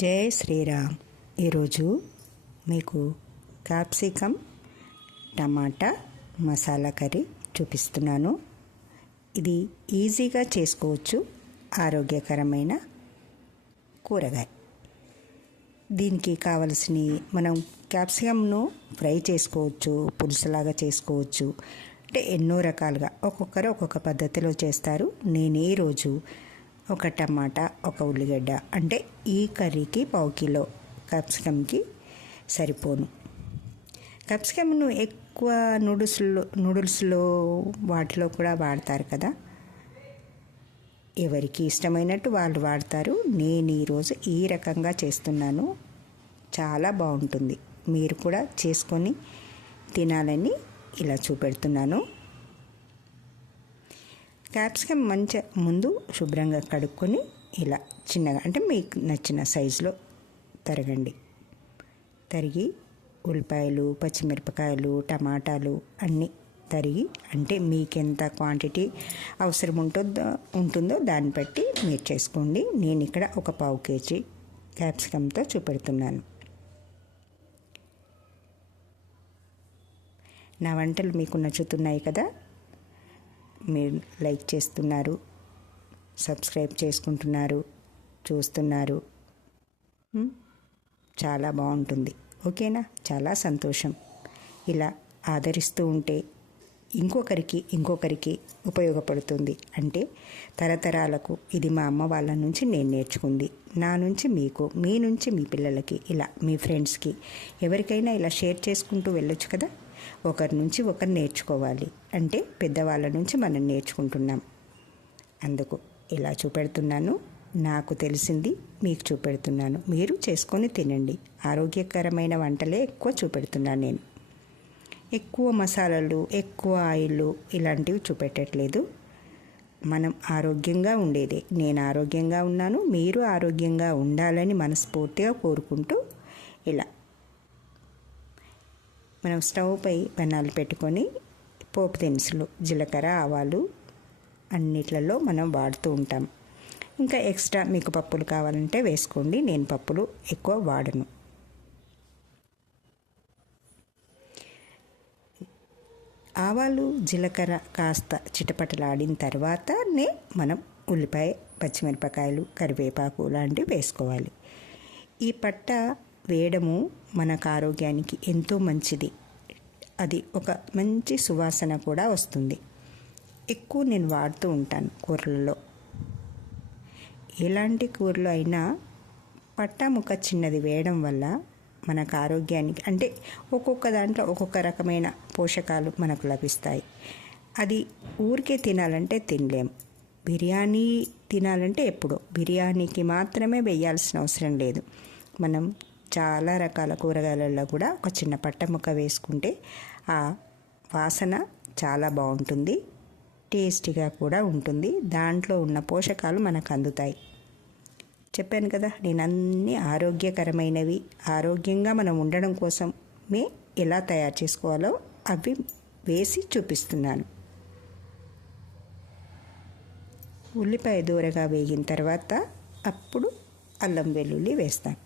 జై శ్రీరామ్. ఈరోజు మీకు క్యాప్సికమ్ టమాటా మసాలా కర్రీ చూపిస్తున్నాను. ఇది ఈజీగా చేసుకోవచ్చు, ఆరోగ్యకరమైన కూరగాయ. దీనికి కావలసిన మనం క్యాప్సికమ్ను ఫ్రై చేసుకోవచ్చు, పులుసులాగా చేసుకోవచ్చు, అంటే ఎన్నో రకాలుగా ఒక్కొక్కరు ఒక్కొక్క పద్ధతిలో చేస్తారు. నేను ఈరోజు ఒక టమాటా, ఒక ఉల్లిగడ్డ, అంటే ఈ కర్రీకి 1/2 కిలో క్యాప్సికమ్కి సరిపోను. క్యాప్సికమ్ను ఎక్కువ నూడిల్స్లో వాటిలో కూడా వాడతారు కదా, ఎవరికి ఇష్టమైనట్టు వాళ్ళు వాడతారు. నేను ఈరోజు ఈ రకంగా చేస్తున్నాను, చాలా బాగుంటుంది. మీరు కూడా చేసుకొని తినాలని ఇలా చూపెడుతున్నాను. క్యాప్సికమ్ ముందు శుభ్రంగా కడుక్కొని ఇలా చిన్నగా, అంటే మీకు నచ్చిన సైజులో తరిగి ఉల్లిపాయలు, పచ్చిమిరపకాయలు, టమాటాలు అన్నీ తరిగి, అంటే మీకు ఎంత క్వాంటిటీ అవసరం ఉంటుందో దాన్ని బట్టి మీరు చేసుకోండి. నేను ఇక్కడ ఒక 1/2 కేజీ క్యాప్సికమ్తో చూపెడుతున్నాను. నా వంటలు మీకు నచ్చుతున్నాయి కదా, మీరు లైక్ చేస్తున్నారు, సబ్స్క్రైబ్ చేసుకుంటున్నారు, చూస్తున్నారు. చాలా బాగుంటుంది. ఓకేనా? చాలా సంతోషం. ఇలా ఆదరిస్తూ ఉంటే ఇంకొకరికి ఉపయోగపడుతుంది. అంటే తరతరాలకు ఇది మా అమ్మ వాళ్ళ నుంచి నేను నేర్చుకుంది, నా నుంచి మీకు, మీ నుంచి మీ పిల్లలకి, ఇలా మీ ఫ్రెండ్స్కి ఎవరికైనా ఇలా షేర్ చేసుకుంటూ వెళ్ళొచ్చు కదా. ఒకరి నుంచి ఒకరు నేర్చుకోవాలి, అంటే పెద్దవాళ్ళ నుంచి మనం నేర్చుకుంటున్నాం. అందుకు ఇలా చూపెడుతున్నాను. నాకు తెలిసింది మీకు చూపెడుతున్నాను. మీరు చేసుకొని తినండి. ఆరోగ్యకరమైన వంటలే ఎక్కువ చూపెడుతున్నాను నేను. ఎక్కువ మసాలాలు, ఎక్కువ ఆయిల్ ఇలాంటివి చూపెట్టట్లేదు. మనం ఆరోగ్యంగా ఉండేదే. నేను ఆరోగ్యంగా ఉన్నాను, మీరు ఆరోగ్యంగా ఉండాలని మనస్ఫూర్తిగా కోరుకుంటూ ఇలా మనం స్టవ్ పై పెనాలు పెట్టుకొని పోపు దినుసులు, జీలకర్ర, ఆవాలు అన్నిట్లలో మనం వాడుతూ ఉంటాం. ఇంకా ఎక్స్ట్రా మీకు పప్పులు కావాలంటే వేసుకోండి. నేను పప్పులు ఎక్కువ వాడను. ఆవాలు, జీలకర్ర కాస్త చిటపటలాడిన తర్వాతనే మనం ఉల్లిపాయ, పచ్చిమిరపకాయలు, కరివేపాకు లాంటివి వేసుకోవాలి. ఈ పట్ట వేయడము మనకు ఆరోగ్యానికి ఎంతో మంచిది. అది ఒక మంచి సువాసన కూడా వస్తుంది. ఎక్కువ నేను వాడుతూ ఉంటాను కూరలలో. ఎలాంటి కూరలో అయినా పట్టా ముక్క చిన్నది వేయడం వల్ల మనకు ఆరోగ్యానికి, అంటే ఒక్కొక్క దాంట్లో ఒక్కొక్క రకమైన పోషకాలు మనకు లభిస్తాయి. అది ఊరికే తినాలంటే తినలేం. బిర్యానీ తినాలంటే ఎప్పుడో, బిర్యానీకి మాత్రమే వేయాల్సిన అవసరం లేదు. మనం చాలా రకాల కూరగాయలలో కూడా ఒక చిన్న పట్ట ముక్క వేసుకుంటే ఆ వాసన చాలా బాగుంటుంది, టేస్టీగా కూడా ఉంటుంది. దాంట్లో ఉన్న పోషకాలు మనకు అందుతాయి. చెప్పాను కదా, నేను అన్నీ ఆరోగ్యకరమైనవి, ఆరోగ్యంగా మనం ఉండడం కోసమే ఎలా తయారు చేసుకోవాలో అవి వేసి చూపిస్తున్నాను. ఉల్లిపాయ దూరగా వేగిన తర్వాత అప్పుడు అల్లం వెల్లుల్లి వేస్తాను.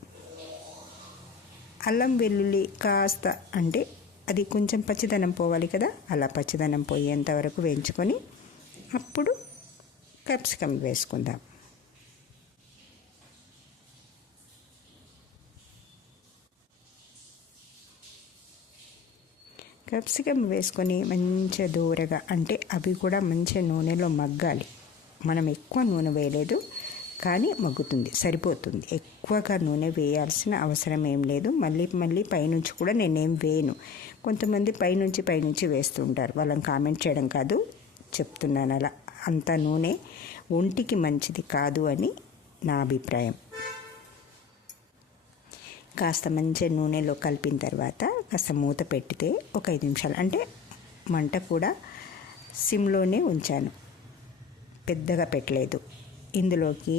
అల్లం వెల్లుల్లి కాస్త, అంటే అది కొంచెం పచ్చిదనం పోవాలి కదా, అలా పచ్చిదనం పోయేంత వరకు వేయించుకొని అప్పుడు క్యాప్సికమ్ వేసుకుందాం. క్యాప్సికమ్ వేసుకొని మంచిగా దూరగా, అంటే అవి కూడా మంచిగా నూనెలో మగ్గాలి. మనం ఎక్కువ నూనె వేయలేదు కానీ మగ్గుతుంది, సరిపోతుంది. ఎక్కువగా నూనె వేయాల్సిన అవసరం ఏం లేదు. మళ్ళీ పైనుంచి కూడా నేనేం వేయను. కొంతమంది పైనుంచి వేస్తూ ఉంటారు. వాళ్ళని కామెంట్ చేయడం కాదు, చెప్తున్నాను. అలా అంత నూనె ఒంటికి మంచిది కాదు అని నా అభిప్రాయం. కాస్త మంచిగా నూనెలో కలిపిన తర్వాత కాస్త మూత పెట్టితే ఒక 5 నిమిషాలు, అంటే మంట కూడా సిమ్లోనే ఉంచాను, పెద్దగా పెట్టలేదు. ఇందులోకి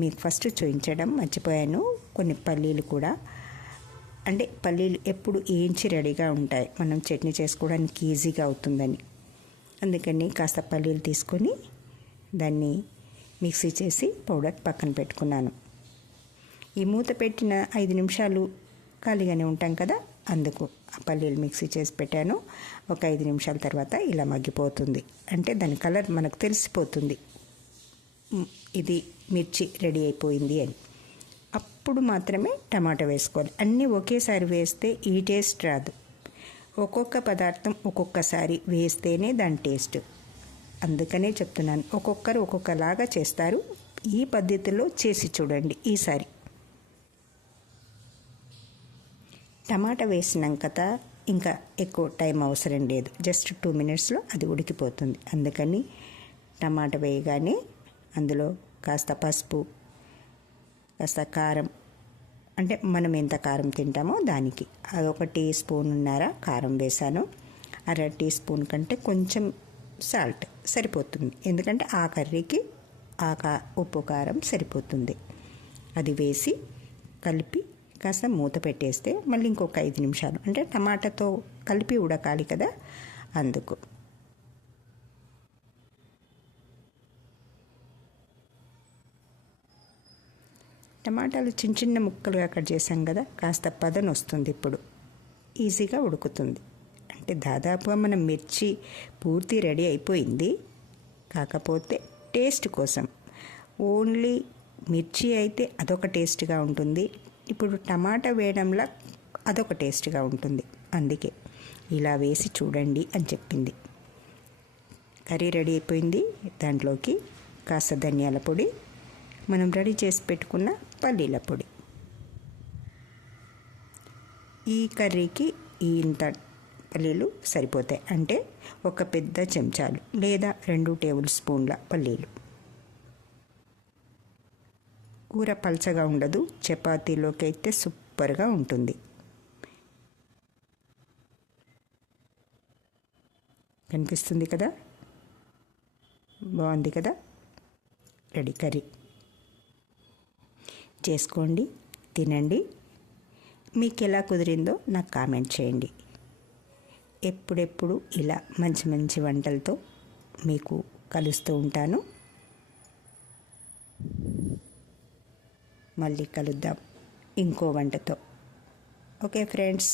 మీకు ఫస్ట్ చూపించడం మర్చిపోయాను, కొన్ని పల్లీలు కూడా, అంటే పల్లీలు ఎప్పుడు వేయించి రెడీగా ఉంటాయి, మనం చట్నీ చేసుకోవడానికి ఈజీగా అవుతుందని. అందుకని కాస్త పల్లీలు తీసుకొని దాన్ని మిక్సీ చేసి పౌడర్ పక్కన పెట్టుకున్నాను. ఈ మూత పెట్టిన 5 నిమిషాలు ఖాళీగానే ఉంటాం కదా, అందుకు ఆ పల్లీలు మిక్సీ చేసి పెట్టాను. ఒక 5 నిమిషాల తర్వాత ఇలా మగ్గిపోతుంది. అంటే దాని కలర్ మనకు తెలిసిపోతుంది, ఇది మిర్చి రెడీ అయిపోయింది అని. అప్పుడు మాత్రమే టమాటా వేసుకోవాలి. అన్నీ ఒకేసారి వేస్తే ఈ టేస్ట్ రాదు. ఒక్కొక్క పదార్థం ఒక్కొక్కసారి వేస్తేనే దాని టేస్ట్. అందుకనే చెప్తున్నాను, ఒక్కొక్కరు ఒక్కొక్కలాగా చేస్తారు. ఈ పద్ధతిలో చేసి చూడండి ఈసారి. టమాటా వేసినాక ఇంకా ఎక్కువ టైం అవసరం లేదు, జస్ట్ 2 మినిట్స్లో అది ఉడికిపోతుంది. అందుకని టమాటా వేయగానే అందులో కాస్త పసుపు, కాస్త కారం, అంటే మనం ఎంత కారం తింటామో దానికి అదొక టీ స్పూన్నర కారం వేసాను. 1/2 టీ స్పూన్ కంటే కొంచెం సాల్ట్ సరిపోతుంది, ఎందుకంటే ఆ కర్రీకి ఉప్పు కారం సరిపోతుంది. అది వేసి కలిపి కాస్త మూత పెట్టేస్తే మళ్ళీ ఇంకొక 5 నిమిషాలు, అంటే టమాటాతో కలిపి ఉడకాలి కదా, అందుకు. టమాటాలు చిన్న చిన్న ముక్కలుగా కట్ చేసాం కదా, కాస్త పదన వస్తుంది. ఇప్పుడు ఈజీగా ఉడుకుతుంది. అంటే దాదాపుగా మనం మిర్చి పూర్తి రెడీ అయిపోయింది. కాకపోతే టేస్ట్ కోసం ఓన్లీ మిర్చి అయితే అదొక టేస్ట్గా ఉంటుంది, ఇప్పుడు టమాటా వేయడంలో అదొక టేస్ట్గా ఉంటుంది. అందుకే ఇలా వేసి చూడండి అని చెప్పింది. కర్రీ రెడీ అయిపోయింది. దాంట్లోకి కాస్త ధనియాల పొడి, మనం రెడీ చేసి పెట్టుకున్న పల్లీల పొడి. ఈ కర్రీకి ఇంత పల్లీలు సరిపోతాయి, అంటే ఒక పెద్ద చెంచాలు లేదా 2 టేబుల్ స్పూన్ల పల్లీలు. కూర పల్చగా ఉండదు, చపాతీలోకి అయితే సూపర్గా ఉంటుంది. కనిపిస్తుంది కదా, బాగుంది కదా. రెడీ కర్రీ చేసుకోండి, తినండి. మీకు ఎలా కుదిరిందో నాకు కామెంట్ చేయండి. ఎప్పుడెప్పుడు ఇలా మంచి మంచి వంటలతో మీకు కలుస్తూ ఉంటాను. మళ్ళీ కలుద్దాం ఇంకో వంటతో. Okay friends.